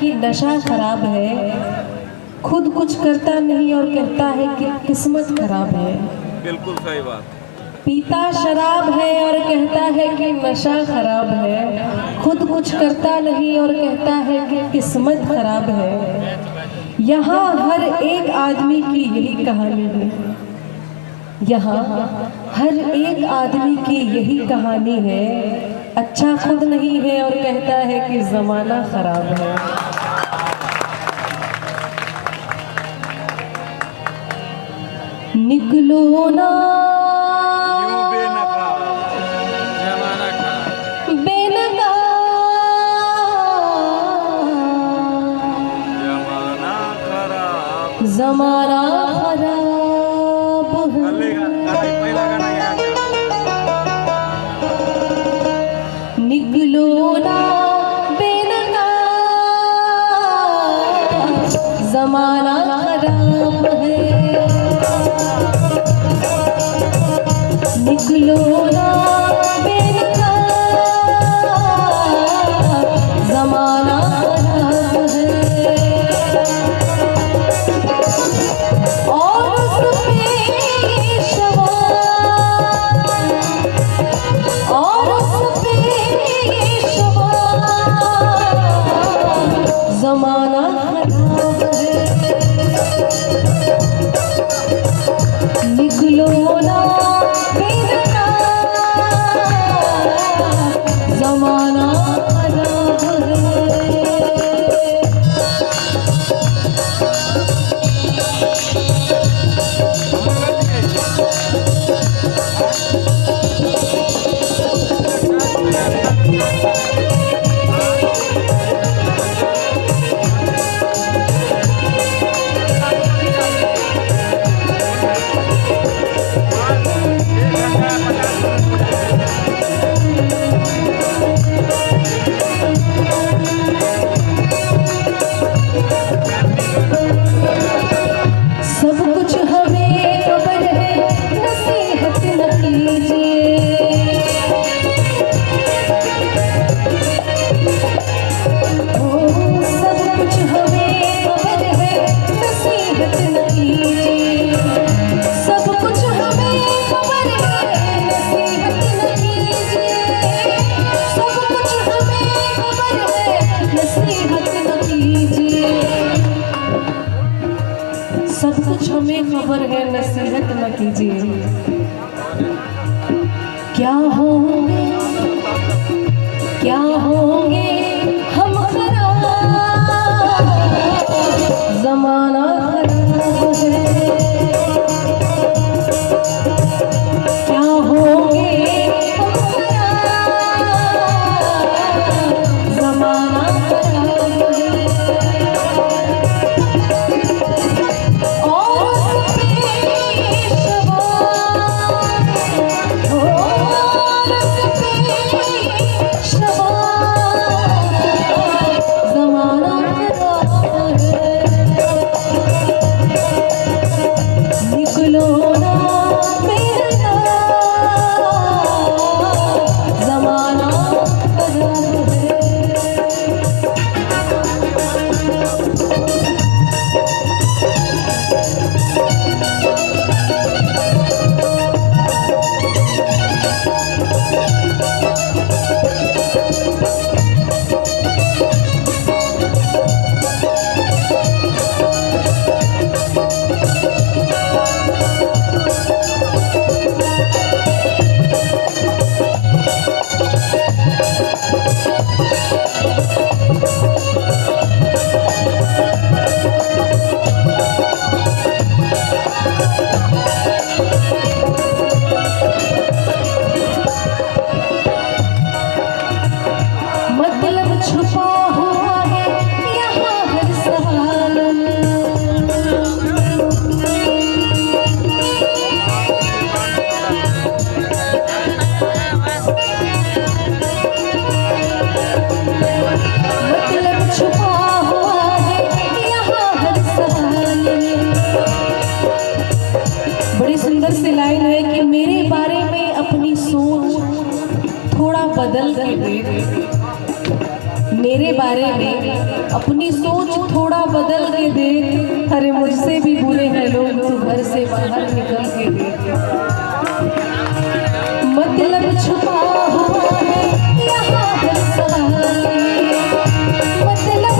कि नशा खराब है, खुद कुछ करता नहीं और कहता है कि किस्मत खराब है। बिल्कुल सही बात। पीता शराब है और कहता है कि नशा खराब है, खुद कुछ करता नहीं और कहता है कि किस्मत खराब है। यहाँ हर एक आदमी की यही कहानी है, यहाँ हर एक आदमी की यही कहानी है। अच्छा खुद नहीं है और कहता है कि जमाना खराब है। निकलो ना ज़माना खराब है, निकलो ना बेनकाब, ज़माना खराब है, निकलो ना बेनकाब, ज़माना ज़माना खराब है, निकलो ना बेनकाब, ज़माना खराब है। सब कुछ हमें खबर है, नसीहत न कीजिए। सब कुछ हमें खबर है, नसीहत न कीजिए। सब कुछ हमें खबर है, नसीहत न कीजिए। सब कुछ हमें खबर है, नसीहत न कीजिए। सब कुछ हमें खबर है, नसीहत न कीजिए। क्या होंगे हम खराब, ज़माना खराब है। क्या होंगे हम खराब, ज़माना खराब है। सुंदर सी लाइन है कि मेरे बारे में अपनी सोच थोड़ा बदल के देख, मेरे बारे में अपनी सोच थोड़ा बदल के देख, अरे मुझसे भी बुरे हैं लोग, तू घर से बाहर निकल के देख। मतलब छुपा हुआ है यहाँ हर सवाल, मतलब